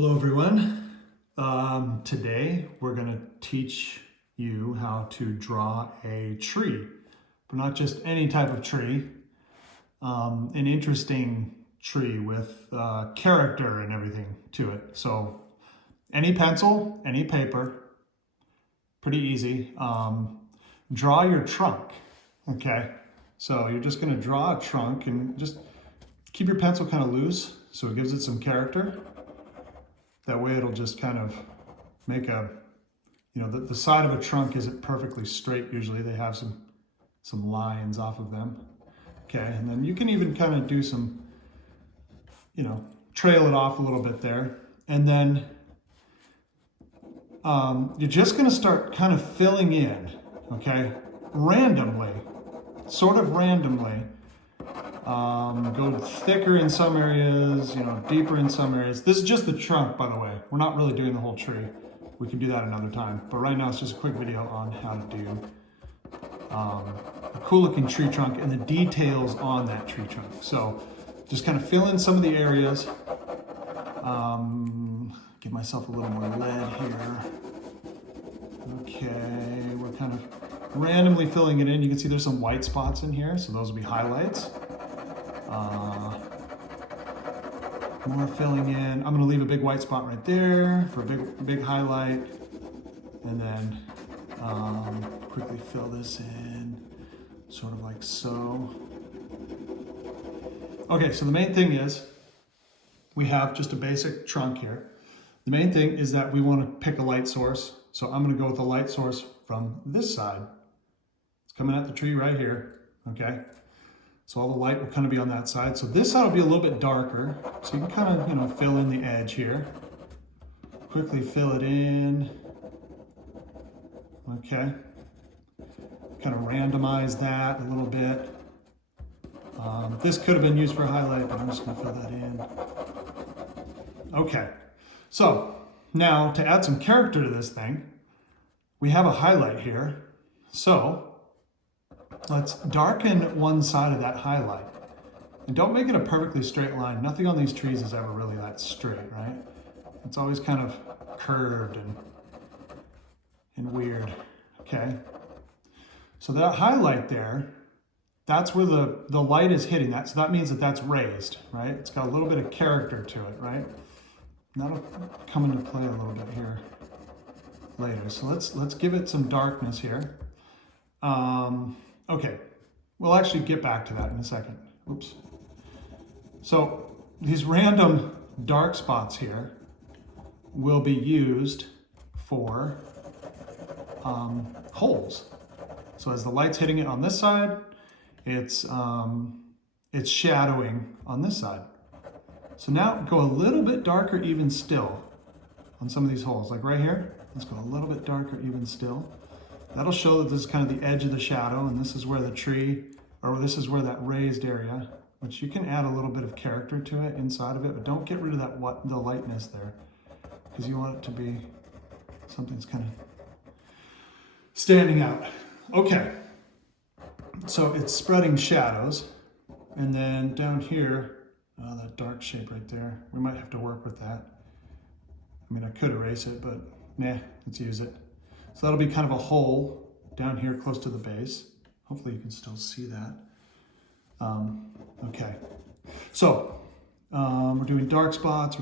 Hello everyone. Today we're going to teach you how to draw a tree, but not just any type of tree, an interesting tree with character and everything to it. So any pencil, any paper, pretty easy. Draw your trunk, okay? So you're just going to draw a trunk and just keep your pencil kind of loose so it gives it some character. That way it'll just kind of make a, the side of a trunk isn't perfectly straight usually. They have some lines off of them. Okay, and then you can even kind of do some, trail it off a little bit there. And then you're just gonna start kind of filling in, okay, randomly, sort of randomly. Go thicker in some areas, deeper in some areas. This is just the trunk, by the way. We're not really doing the whole tree. We can do that another time. But right now it's just a quick video on how to do a cool looking tree trunk and the details on that tree trunk. So just kind of fill in some of the areas. Give myself a little more lead here. Okay, we're kind of randomly filling it in. You can see there's some white spots in here, so those will be highlights. More filling in. I'm going to leave a big white spot right there for a big highlight, and then quickly fill this in, sort of like so. Okay, so the main thing is we have just a basic trunk here. The main thing is that we want to pick a light source. So I'm going to go with a light source from this side. It's coming at the tree right here. Okay. So all the light will kind of be on that side. So this side will be a little bit darker. So you can kind of, fill in the edge here. Quickly fill it in. Okay. Kind of randomize that a little bit. This could have been used for a highlight, but I'm just going to fill that in. Okay. So now to add some character to this thing, we have a highlight here. So let's darken one side of that highlight. And don't make it a perfectly straight line. Nothing on these trees is ever really that straight, right? It's always kind of curved and weird, okay? So that highlight there, that's where the light is hitting that. So that means that that's raised, right? It's got a little bit of character to it, right? And that'll come into play a little bit here later. So let's give it some darkness here. Okay, we'll actually get back to that in a second. Oops. So these random dark spots here will be used for holes. So as the light's hitting it on this side, it's shadowing on this side. So now go a little bit darker even still on some of these holes, like right here. Let's go a little bit darker even still. That'll show that this is kind of the edge of the shadow, and this is where the tree, or this is where that raised area, which you can add a little bit of character to it inside of it, but don't get rid of the lightness there, because you want it to be something that's kind of standing out. Okay, so it's spreading shadows, and then down here, that dark shape right there, we might have to work with that. I mean, I could erase it, but nah, let's use it. So that'll be kind of a hole down here close to the base. Hopefully you can still see that. Okay, so we're doing dark spots,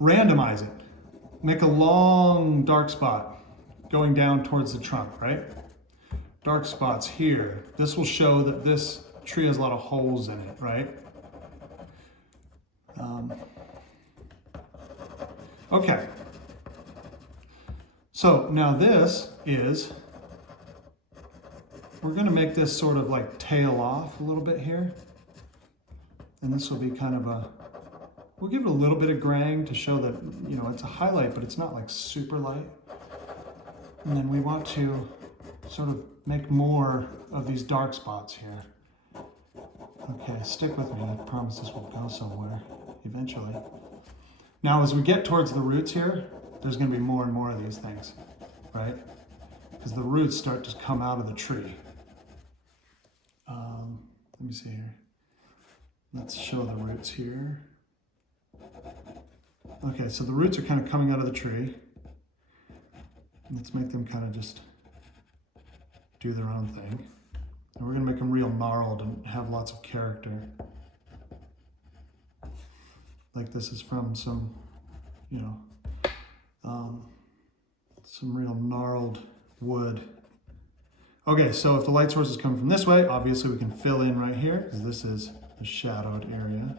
Randomize it. Make a long dark spot going down towards the trunk, right? Dark spots here. This will show that this tree has a lot of holes in it, right? Okay. So now this is, we're going to make this sort of like tail off a little bit here. And this will be kind of we'll give it a little bit of graying to show that, it's a highlight, but it's not like super light. And then we want to sort of make more of these dark spots here. Okay, stick with me. I promise this will go somewhere eventually. Now, as we get towards the roots here, there's going to be more and more of these things, right? Because the roots start to come out of the tree. Let me see here. Let's show the roots here. Okay, so the roots are kind of coming out of the tree. Let's make them kind of just do their own thing. And we're gonna make them real gnarled and have lots of character. Like this is from some, you know, some real gnarled wood. Okay, so if the light source is coming from this way, obviously we can fill in right here because this is the shadowed area.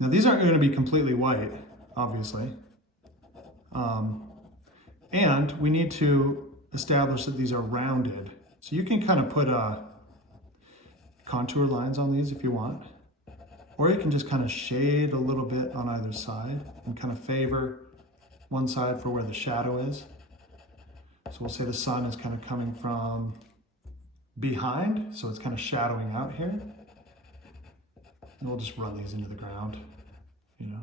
Now these aren't going to be completely white, obviously. And we need to establish that these are rounded. So you can kind of put contour lines on these if you want. Or you can just kind of shade a little bit on either side and kind of favor one side for where the shadow is. So we'll say the sun is kind of coming from behind, so it's kind of shadowing out here. And we'll just run these into the ground, you know.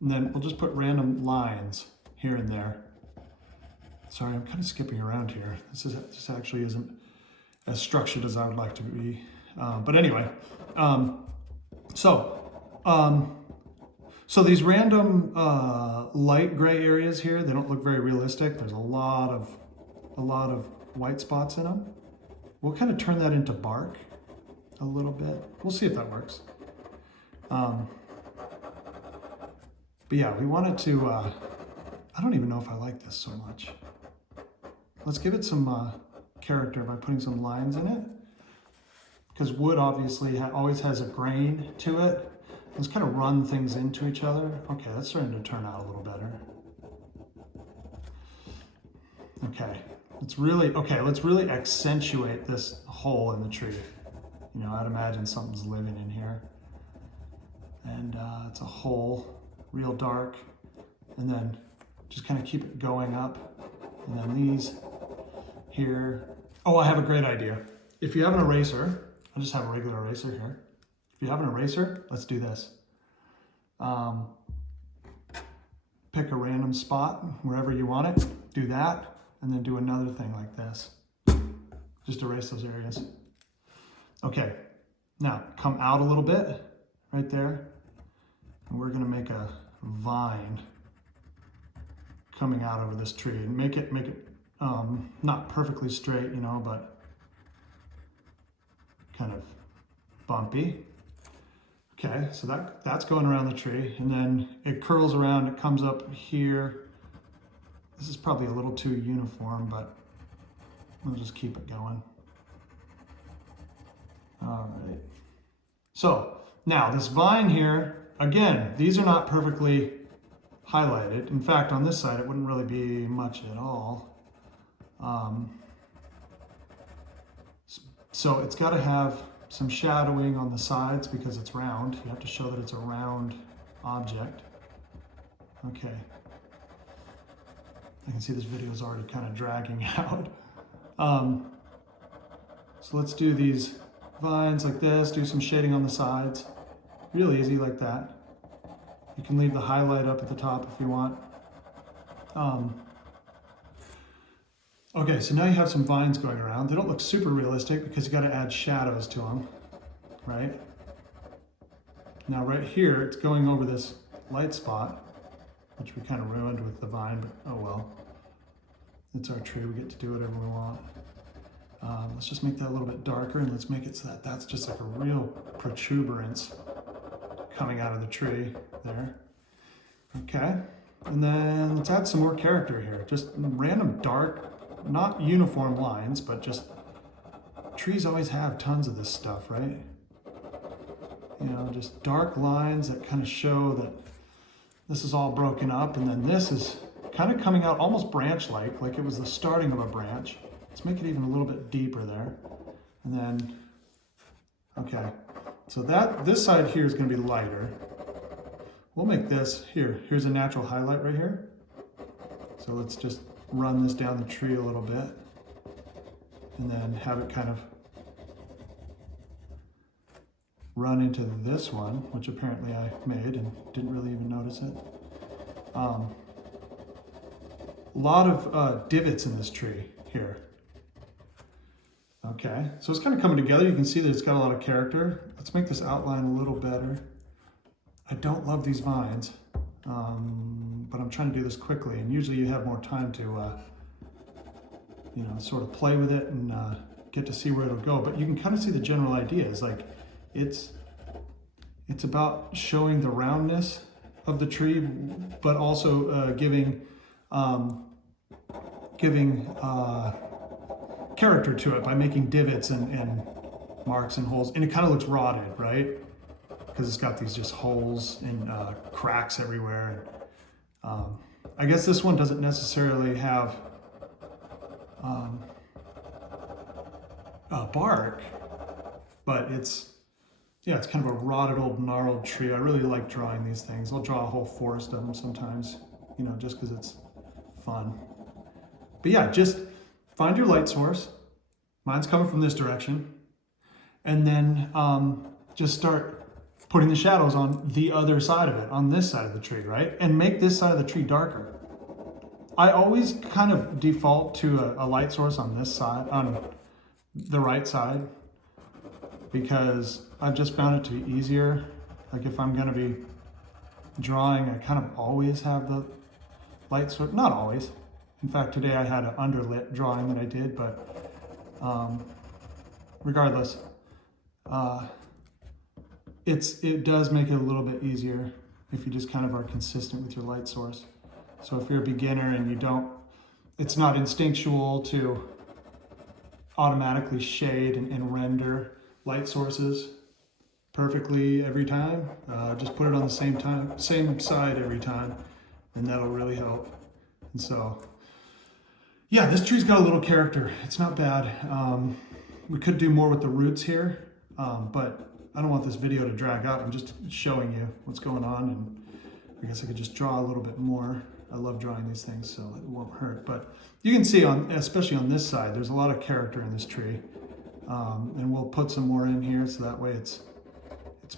And then we'll just put random lines here and there. Sorry, I'm kind of skipping around here. This actually isn't as structured as I would like to be. But anyway, so these random light gray areas here, they don't look very realistic. There's a lot of white spots in them. We'll kind of turn that into bark a little bit. We'll see if that works. But yeah, we wanted to, I don't even know if I like this so much. Let's give it some character by putting some lines in it. Because wood obviously always has a grain to it. Let's kind of run things into each other. Okay, that's starting to turn out a little better. Okay, let's really accentuate this hole in the tree. You know, I'd imagine something's living in here. And it's a hole, real dark. And then just kind of keep it going up. And then these here. Oh, I have a great idea. If you have an eraser, I'll just have a regular eraser here. If you have an eraser, let's do this. Pick a random spot wherever you want it, do that, and then do another thing like this. Just erase those areas. Okay, now come out a little bit, right there, and we're gonna make a vine coming out over this tree and make it not perfectly straight, you know, but kind of bumpy. Okay, so that's going around the tree, and then it curls around, it comes up here. This is probably a little too uniform, but we'll just keep it going. All right. So now this vine here, again, these are not perfectly highlighted. In fact, on this side, it wouldn't really be much at all. So it's got to have some shadowing on the sides because it's round. You have to show that it's a round object. Okay. I can see this video is already kind of dragging out. So let's do these vines like this, do some shading on the sides. Real easy like that. You can leave the highlight up at the top if you want. Okay, so now you have some vines going around. They don't look super realistic because you got to add shadows to them, right? Now right here, it's going over this light spot, which we kind of ruined with the vine, but oh well. It's our tree, we get to do whatever we want. Let's just make that a little bit darker, and let's make it so that that's just like a real protuberance coming out of the tree there. Okay, and then let's add some more character here. Just random dark, not uniform lines, but just trees always have tons of this stuff, right? You know, just dark lines that kind of show that this is all broken up, and then this is kind of coming out almost branch-like, like it was the starting of a branch. Let's make it even a little bit deeper there. And then, okay, so this side here is going to be lighter. We'll make this, here's a natural highlight right here. So let's just run this down the tree a little bit and then have it kind of run into this one, which apparently I made and didn't really even notice it. A lot of divots in this tree here. Okay, so it's kind of coming together. You can see that it's got a lot of character. Let's make this outline a little better. I don't love these vines. but I'm trying to do this quickly, and usually you have more time to, you know, sort of play with it and get to see where it'll go. But you can kind of see the general ideas. Like it's about showing the roundness of the tree, but also giving character to it by making divots and marks and holes. And it kind of looks rotted, right? Because it's got these just holes and cracks everywhere. I guess this one doesn't necessarily have bark, but it's kind of a rotted old gnarled tree. I really like drawing these things. I'll draw a whole forest of them sometimes, you know, just because it's fun. But yeah, just find your light source. Mine's coming from this direction. And then just start putting the shadows on the other side of it, on this side of the tree, right? And make this side of the tree darker. I always kind of default to a light source on this side, on the right side, because I've just found it to be easier. Like if I'm gonna be drawing, I kind of always have the light source, not always. In fact, today I had an underlit drawing that I did, but regardless, it does make it a little bit easier if you just kind of are consistent with your light source. So if you're a beginner and it's not instinctual to automatically shade and render light sources perfectly every time, just put it on the same side every time, and that'll really help. And so, yeah, this tree's got a little character. It's not bad. We could do more with the roots here, but I don't want this video to drag out. I'm just showing you what's going on, and I guess I could just draw a little bit more. I love drawing these things, so it won't hurt. But you can see, especially on this side, there's a lot of character in this tree. And we'll put some more in here, so that way it's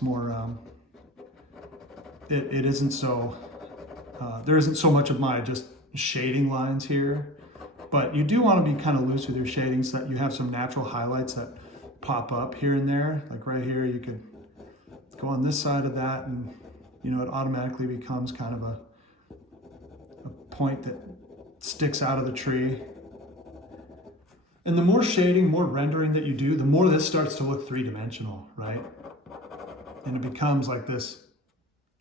more, it isn't so, there isn't so much of my just shading lines here. But you do want to be kind of loose with your shading so that you have some natural highlights that pop up here and there. Like right here, you could go on this side of that, and you know, it automatically becomes kind of a point that sticks out of the tree. And the more shading, more rendering that you do, the more this starts to look three-dimensional, right? And it becomes like this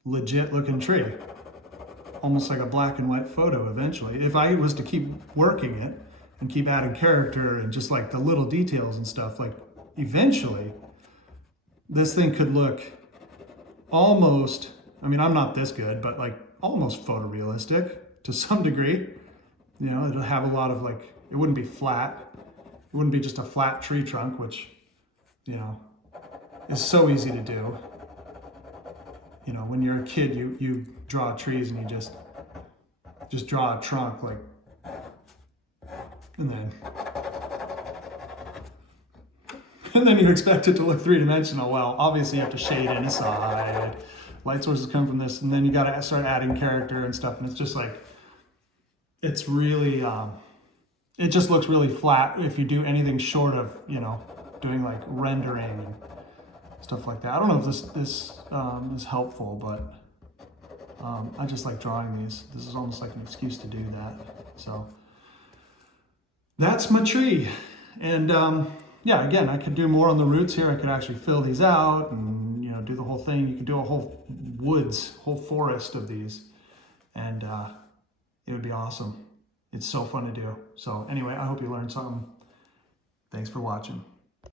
legit looking tree, almost like a black and white photo eventually. If I was to keep working it and keep adding character and just like the little details and stuff, like eventually this thing could look almost, I mean, I'm not this good, but like almost photorealistic to some degree. You know, it'll have a lot of like, it wouldn't be flat. It wouldn't be just a flat tree trunk, which, you know, is so easy to do. You know, when you're a kid, you draw trees and you just draw a trunk, like, and then you expect it to look three-dimensional. Well, obviously you have to shade in a side, light sources come from this, and then you got to start adding character and stuff, and it's just like, it's really, it just looks really flat if you do anything short of, you know, doing like rendering and stuff like that. I don't know if this is helpful, but I just like drawing these. This is almost like an excuse to do that. So that's my tree. And yeah, again, I could do more on the roots here. I could actually fill these out and, you know, do the whole thing. You could do a whole whole forest of these, and it would be awesome. It's so fun to do. So anyway, I hope you learned something. Thanks for watching.